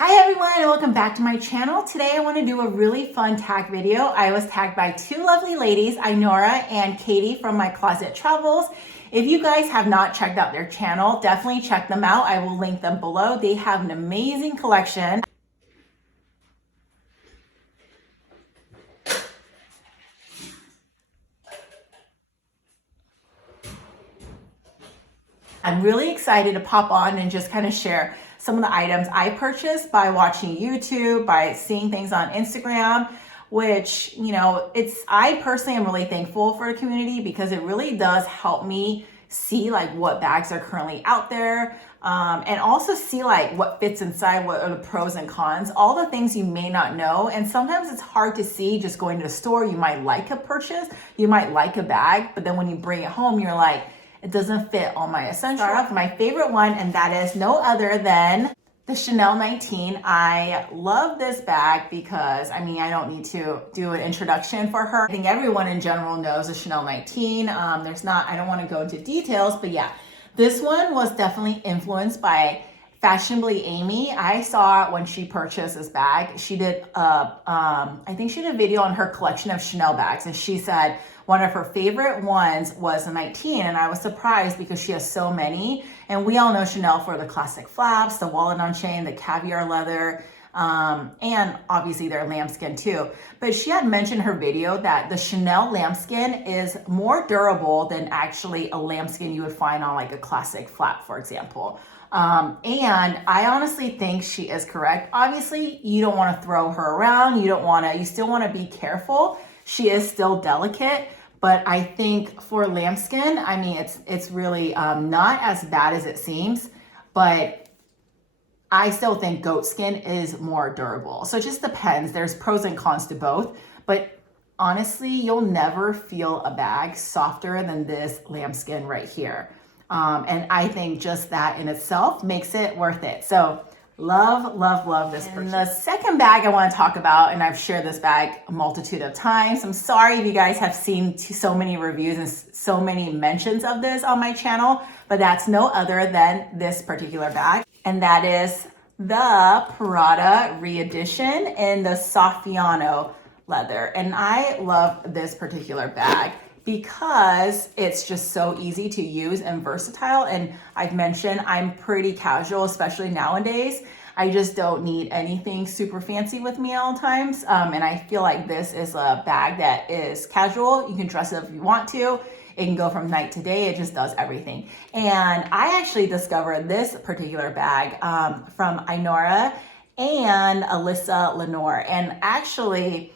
Hi everyone and welcome back to my channel. Today I want to do a really fun tag video. I was tagged by two lovely ladies, Inora and Katie from My Closet Travels. If you guys have not checked out their channel, definitely check them out. I will link them below. They have an amazing collection. I'm really excited to pop on and just kind of share some of the items I purchased by watching YouTube, by seeing things on Instagram, which, I personally am really thankful for the community because it really does help me see like what bags are currently out there, and also see like what fits inside, what are the pros and cons, all the things you may not know. And sometimes it's hard to see just going to the store. You might like a purchase, you might like a bag, but then when you bring it home, you're like, it doesn't fit all my essentials. Start off with my favorite one, and that is no other than the Chanel 19. I love this bag because, I don't need to do an introduction for her. I think everyone in general knows the Chanel 19. I don't want to go into details, but yeah, this one was definitely influenced by Fashionably Amy. I saw when she purchased this bag, she did, I think she did a video on her collection of Chanel bags, and she said one of her favorite ones was the 19, and I was surprised because she has so many. And we all know Chanel for the classic flaps, the wallet on chain, the caviar leather, and obviously their lambskin too. But she had mentioned in her video that the Chanel lambskin is more durable than actually a lambskin you would find on like a classic flap, for example. And I honestly think she is correct. Obviously, you don't want to throw her around. You still want to be careful. She is still delicate, but I think for lambskin, it's really not as bad as it seems, but I still think goat skin is more durable. So it just depends. There's pros and cons to both, but honestly, you'll never feel a bag softer than this lambskin right here. And I think just that in itself makes it worth it. So love, love, love this purchase. And the second bag I want to talk about, and I've shared this bag a multitude of times. I'm sorry if you guys have seen so many reviews and so many mentions of this on my channel, but that's no other than this particular bag. And that is the Prada Re-Edition in the Saffiano leather. And I love this particular bag because it's just so easy to use and versatile. And I've mentioned I'm pretty casual, especially nowadays. I just don't need anything super fancy with me at all times. And I feel like this is a bag that is casual. You can dress it up if you want to. It can go from night to day. It just does everything. And I actually discovered this particular bag from Inora and Alyssa Lenore. And actually,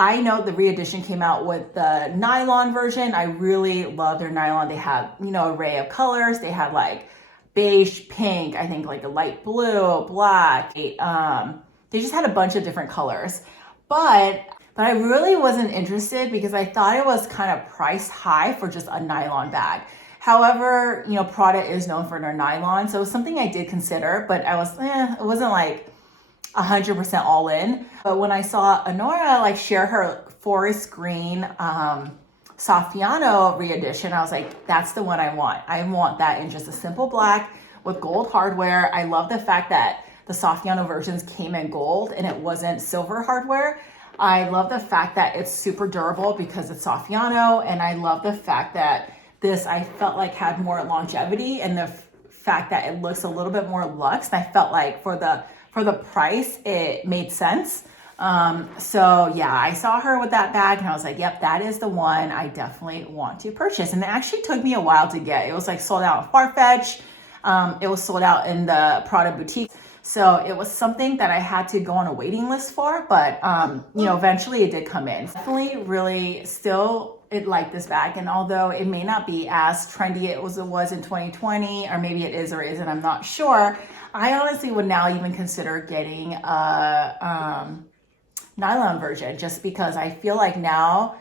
I know the Re-Edition came out with the nylon version. I really love their nylon. They had, array of colors. They had like beige, pink, I think like a light blue, black. They just had a bunch of different colors. But I really wasn't interested because I thought it was kind of priced high for just a nylon bag. However, Prada is known for their nylon. So it was something I did consider, but it wasn't like 100% all in. But when I saw Inora share her forest green Saffiano Re-Edition, I was like, that's the one I want. I want that in just a simple black with gold hardware. I love the fact that the Saffiano versions came in gold and it wasn't silver hardware. I love the fact that it's super durable because it's Saffiano, and I love the fact that this, I felt like, had more longevity, and the fact that it looks a little bit more luxe. And I felt like for the price, it made sense. So yeah, I saw her with that bag and I was like, yep, that is the one I definitely want to purchase. And it actually took me a while to get. It was like sold out in Farfetch. It was sold out in the Prada boutique. So it was something that I had to go on a waiting list for, but eventually it did come in. Definitely really still like this bag. And although it may not be as trendy as it was in 2020, or maybe it is or isn't, I'm not sure. I honestly would now even consider getting a nylon version, just because I feel like now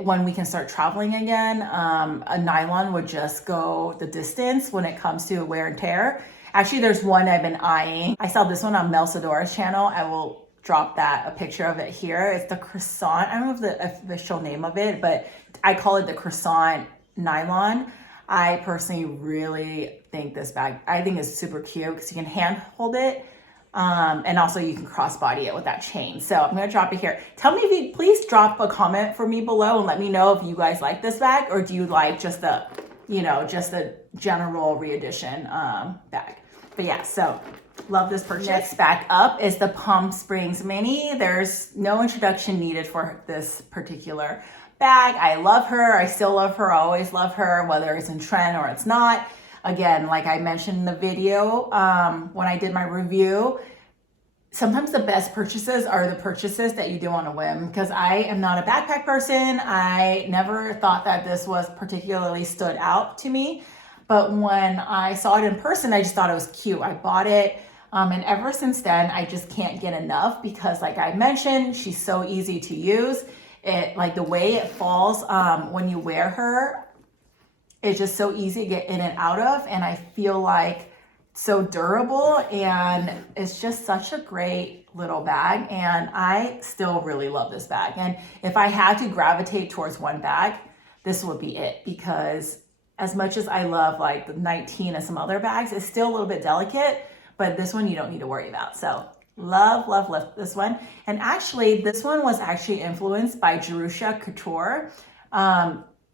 when we can start traveling again, a nylon would just go the distance when it comes to wear and tear. Actually, there's one I've been eyeing. I saw this one on Mel Sedora's channel. I will drop a picture of it here. It's the croissant. I don't know the official name of it, but I call it the croissant nylon. I personally really think this bag, I think is super cute because you can hand hold it. And also you can crossbody it with that chain. So I'm gonna drop it here. Tell me if you, please drop a comment for me below and let me know if you guys like this bag or do you like just the, you know, just the general Re-Edition bag. But yeah, so love this purchase. Next bag up is the Palm Springs Mini. There's no introduction needed for this particular bag. I love her. I still love her. I always love her, whether it's in trend or it's not. Again, like I mentioned in the video, when I did my review, sometimes the best purchases are the purchases that you do on a whim, because I am not a backpack person. I never thought that this was particularly stood out to me. But when I saw it in person, I just thought it was cute. I bought it. And ever since then, I just can't get enough because like I mentioned, she's so easy to use. It, like the way it falls when you wear her, it's just so easy to get in and out of, and I feel like so durable, and it's just such a great little bag, and I still really love this bag. And if I had to gravitate towards one bag, this would be it, because as much as I love like the 19 and some other bags, it's still a little bit delicate, but this one you don't need to worry about. So love, love, love this one. And actually, this one was actually influenced by Jerusha Couture.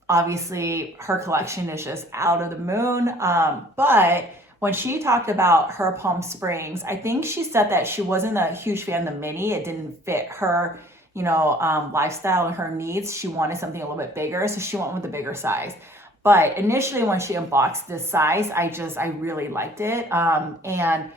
Obviously, her collection is just out of the moon. But when she talked about her Palm Springs, I think she said that she wasn't a huge fan of the mini. It didn't fit her, you know, lifestyle and her needs. She wanted something a little bit bigger, so she went with the bigger size. But initially, when she unboxed this size, I really liked it. And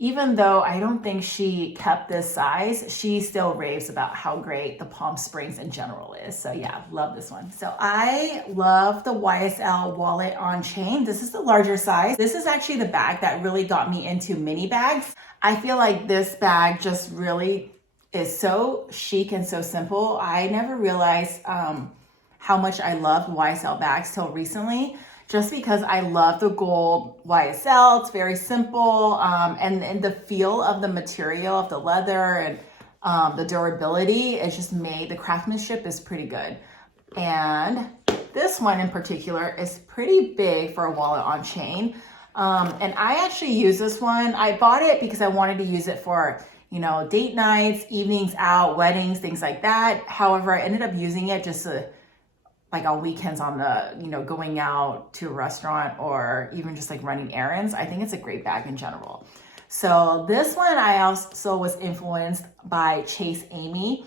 even though I don't think she kept this size, she still raves about how great the Palm Springs in general is. So yeah, love this one. So I love the YSL wallet on chain. This is the larger size. This is actually the bag that really got me into mini bags. I feel like this bag just really is so chic and so simple. I never realized how much I loved YSL bags till recently, just because I love the gold YSL. It's very simple, and the feel of the material of the leather and the durability, it's just made, the craftsmanship is pretty good. And this one in particular is pretty big for a wallet on chain. And I actually use this one. I bought it because I wanted to use it for, you know, date nights, evenings out, weddings, things like that. However, I ended up using it just to, like on weekends on the, you know, going out to a restaurant or even just like running errands. I think it's a great bag in general. So this one I also was influenced by Chase Amy.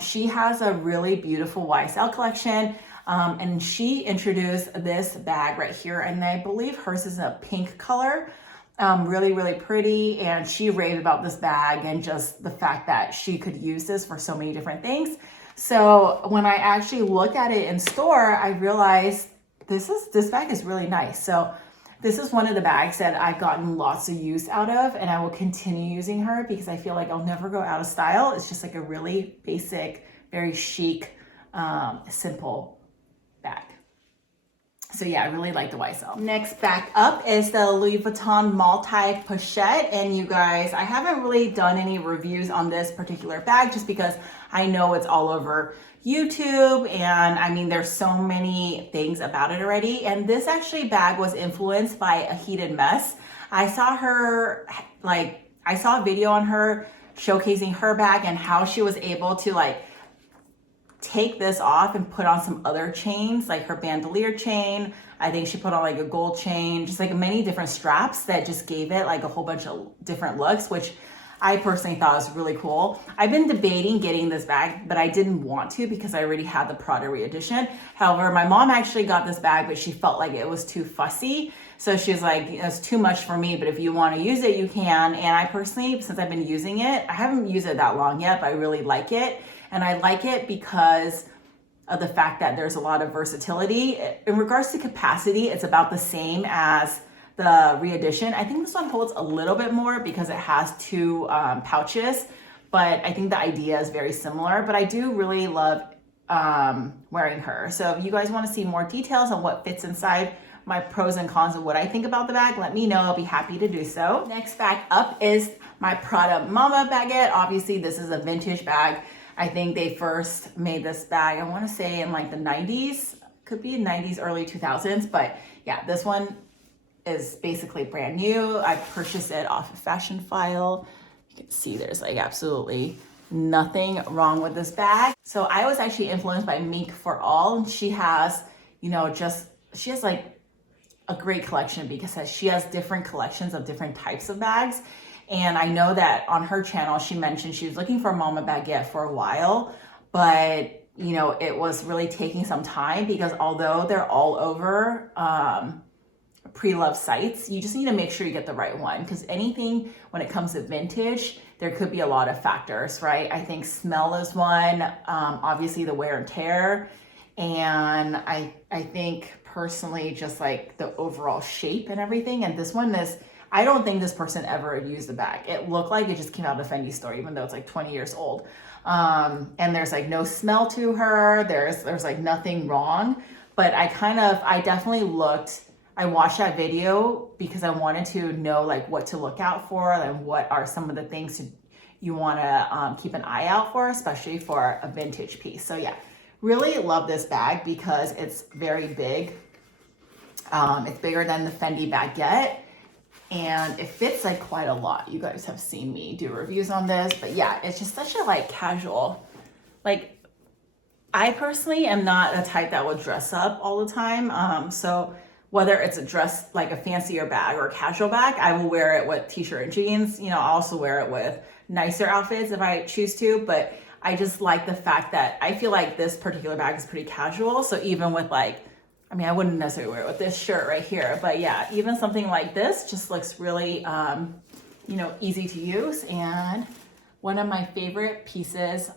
She has a really beautiful YSL collection, and she introduced this bag right here, and I believe hers is a pink color. Really, really pretty, and she raved about this bag and just the fact that she could use this for so many different things. So when I actually looked at it in store, I realized this bag is really nice. So this is one of the bags that I've gotten lots of use out of, and I will continue using her because I feel like I'll never go out of style. It's just like a really basic, very chic, simple bag. So yeah, I really like the YSL. Next back up is the Louis Vuitton Multi Pochette. And you guys, I haven't really done any reviews on this particular bag just because I know it's all over YouTube. And I mean, there's so many things about it already. And this actually bag was influenced by A Heated Mess. I saw her, like, I saw a video on her showcasing her bag and how she was able to like take this off and put on some other chains, like her bandolier chain. I think she put on like a gold chain, just like many different straps that just gave it like a whole bunch of different looks, which I personally thought was really cool. I've been debating getting this bag, but I didn't want to because I already had the Prada Re-Edition. However, my mom actually got this bag, but she felt like it was too fussy. So she was like, it's too much for me, but if you want to use it, you can. And I personally, since I've been using it, I haven't used it that long yet, but I really like it. And I like it because of the fact that there's a lot of versatility. In regards to capacity, it's about the same as the Re-Edition. I think this one holds a little bit more because it has two pouches, but I think the idea is very similar. But I do really love wearing her. So if you guys want to see more details on what fits inside, my pros and cons of what I think about the bag, let me know. I'll be happy to do so. Next bag up is my Prada Mama Baguette. Obviously, this is a vintage bag. I think they first made this bag, I want to say in like the 90s, could be 90s, early 2000s. But yeah, this one is basically brand new. I purchased it off of Fashion File. You can see there's like absolutely nothing wrong with this bag. So I was actually influenced by Meek for All. She has, you know, she has like a great collection because she has different collections of different types of bags. And I know that on her channel, she mentioned she was looking for Mama Baguette for a while, but you know, it was really taking some time because although they're all over pre-loved sites, you just need to make sure you get the right one, because anything when it comes to vintage, there could be a lot of factors, right? I think smell is one, obviously the wear and tear, and I think personally just like the overall shape and everything. And this one is, I don't think this person ever used the bag. It looked like it just came out of a Fendi store, even though it's like 20 years old. And there's like no smell to her. There's like nothing wrong, but I definitely I watched that video because I wanted to know like what to look out for and what are some of the things you want to keep an eye out for, especially for a vintage piece. So yeah, really love this bag because it's very big. It's bigger than the Fendi Baguette, and it fits like quite a lot. You guys have seen me do reviews on this, but yeah, it's just such a like casual, like I personally am not a type that would dress up all the time. So whether it's a dress, like a fancier bag or a casual bag, I will wear it with t-shirt and jeans. You know, I'll also wear it with nicer outfits if I choose to, but I just like the fact that I feel like this particular bag is pretty casual. So even with like, I mean, I wouldn't necessarily wear it with this shirt right here, but yeah, even something like this just looks really, you know, easy to use, and one of my favorite pieces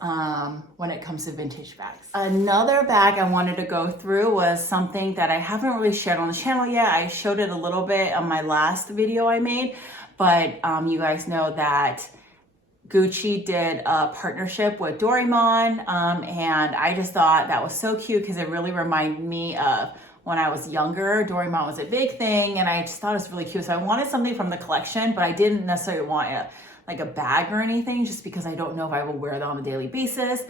when it comes to vintage bags. Another bag I wanted to go through was something that I haven't really shared on the channel yet. I showed it a little bit on my last video I made, but you guys know that Gucci did a partnership with Doremon, and I just thought that was so cute because it really reminded me of when I was younger. Doremon was a big thing, and I just thought it was really cute. So I wanted something from the collection, but I didn't necessarily want like a bag or anything, just because I don't know if I will wear that on a daily basis.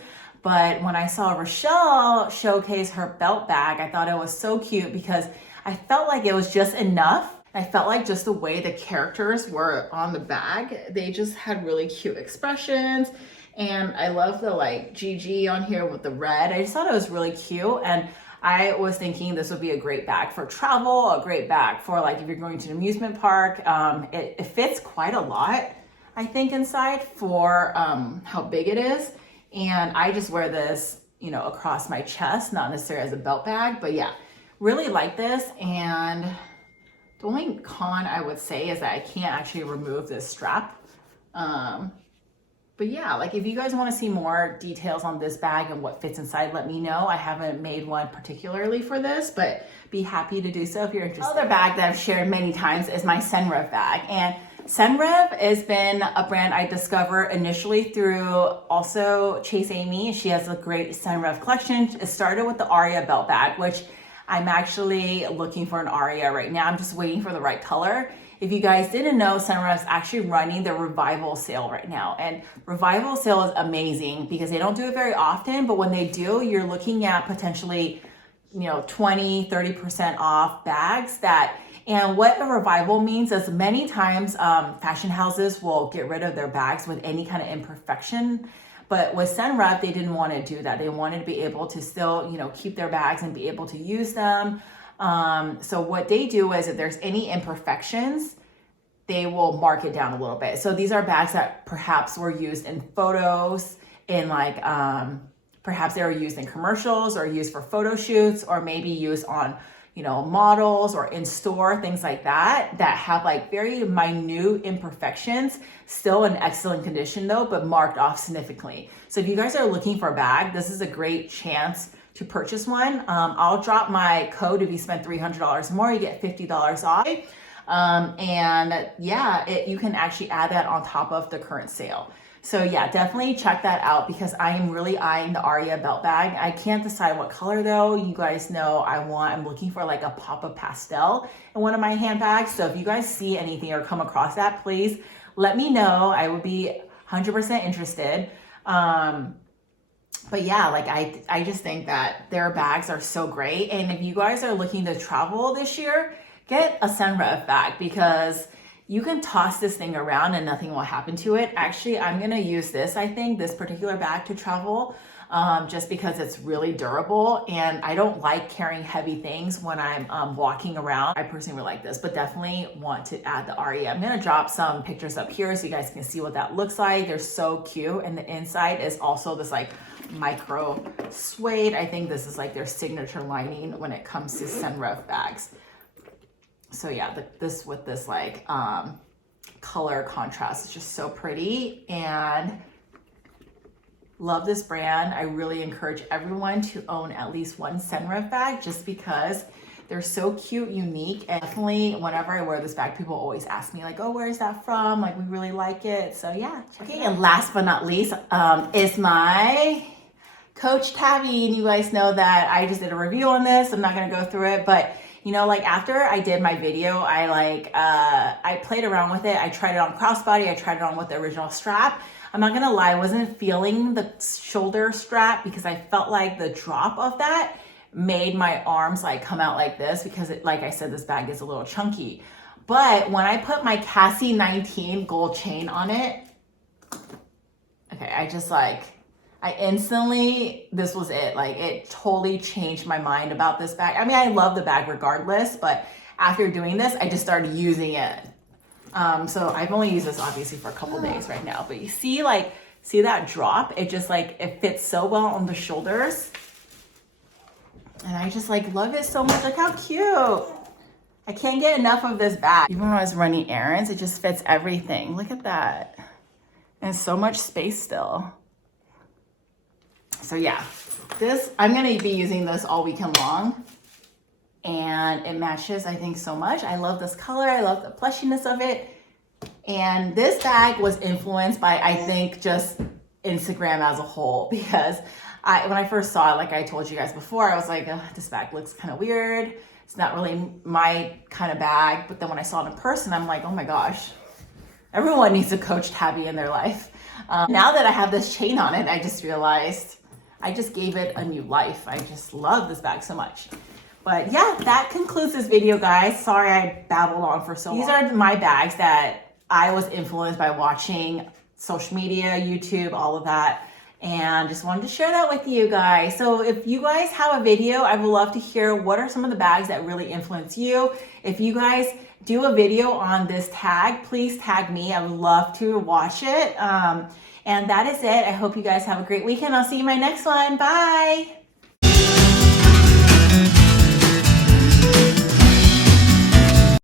But when I saw Rochelle showcase her belt bag, I thought it was so cute because I felt like it was just enough. I felt like just the way the characters were on the bag, they just had really cute expressions. And I love the like GG on here with the red. I just thought it was really cute. And I was thinking this would be a great bag for travel, a great bag for like if you're going to an amusement park. It fits quite a lot, I think, inside for how big it is. And I just wear this, you know, across my chest, not necessarily as a belt bag, but yeah, really like this. And the only con I would say is that I can't actually remove this strap. But yeah, like if you guys want to see more details on this bag and what fits inside, let me know. I haven't made one particularly for this, but be happy to do so if you're interested. Another bag that I've shared many times is my Senreve bag. And Senreve has been a brand I discovered initially through also Chase Amy. She has a great Senreve collection. It started with the Aria belt bag, which I'm actually looking for an Aria right now. I'm just waiting for the right color. If you guys didn't know, Senreve is actually running the Revival sale right now. And Revival sale is amazing because they don't do it very often, but when they do, you're looking at potentially, you know, 20, 30% off bags and what a revival means is many times fashion houses will get rid of their bags with any kind of imperfection. But with Senreve, they didn't want to do that. They wanted to be able to still, you know, keep their bags and be able to use them. So what they do is if there's any imperfections, they will mark it down a little bit. So these are bags that perhaps were used in photos, in like, perhaps they were used in commercials or used for photo shoots, or maybe used on, you know, models or in store, things like that, that have like very minute imperfections, still in excellent condition though, but marked off significantly. So if you guys are looking for a bag, this is a great chance to purchase one. I'll drop my code. If you spend $300 more, you get $50 off. And yeah, you can actually add that on top of the current sale. So yeah, definitely check that out because I am really eyeing the Aria belt bag. I can't decide what color though. You guys know I'm looking for like a pop of pastel in one of my handbags. So if you guys see anything or come across that, please let me know. I would be 100% interested. But yeah, like I just think that their bags are so great. And if you guys are looking to travel this year, get a Senreve bag because you can toss this thing around and nothing will happen to it. Actually, I'm gonna use this, I think, this particular bag to travel just because it's really durable and I don't like carrying heavy things when I'm walking around. I personally really like this, but definitely want to add the RE. I'm gonna drop some pictures up here so you guys can see what that looks like. They're so cute. And the inside is also this like micro suede. I think this is like their signature lining when it comes to Senreve bags. So yeah, this with this like color contrast is just so pretty and love this brand. I really encourage everyone to own at least one Senreve bag just because they're so cute, unique, and definitely whenever I wear this bag, people always ask me like, oh, where is that from? Like, we really like it. So yeah. Okay, and last but not least is my Coach Tabby. And you guys know that I just did a review on this. I'm not gonna go through it, but you know, like after I did my video, I played around with it. I tried it on crossbody. I tried it on with the original strap. I'm not gonna lie, I wasn't feeling the shoulder strap because I felt like the drop of that made my arms like come out like this because it, like I said, this bag is a little chunky. But when I put my Cassie 19 gold chain on it, okay, I instantly, this was it. Like it totally changed my mind about this bag. I mean, I love the bag regardless, but after doing this, I just started using it. So I've only used this obviously for a couple days right now, but you see that drop? It just like, it fits so well on the shoulders. And I just like love it so much. Look how cute. I can't get enough of this bag. Even when I was running errands, it just fits everything. Look at that. And so much space still. So yeah, I'm gonna be using this all weekend long. And it matches, I think, so much. I love this color. I love the plushiness of it. And this bag was influenced by, I think, just Instagram as a whole. Because when I first saw it, like I told you guys before, I was like, this bag looks kind of weird. It's not really my kind of bag. But then when I saw it in person, I'm like, oh my gosh, everyone needs a Coach Tabby in their life. Now that I have this chain on it, I just realized I just gave it a new life. I just love this bag so much. But yeah, that concludes this video, guys. Sorry I babbled on for so long. These are my bags that I was influenced by watching social media, YouTube, all of that. And just wanted to share that with you guys. So if you guys have a video, I would love to hear what are some of the bags that really influence you. If you guys do a video on this tag, please tag me. I would love to watch it. And that is it. I hope you guys have a great weekend. I'll see you in my next one. Bye.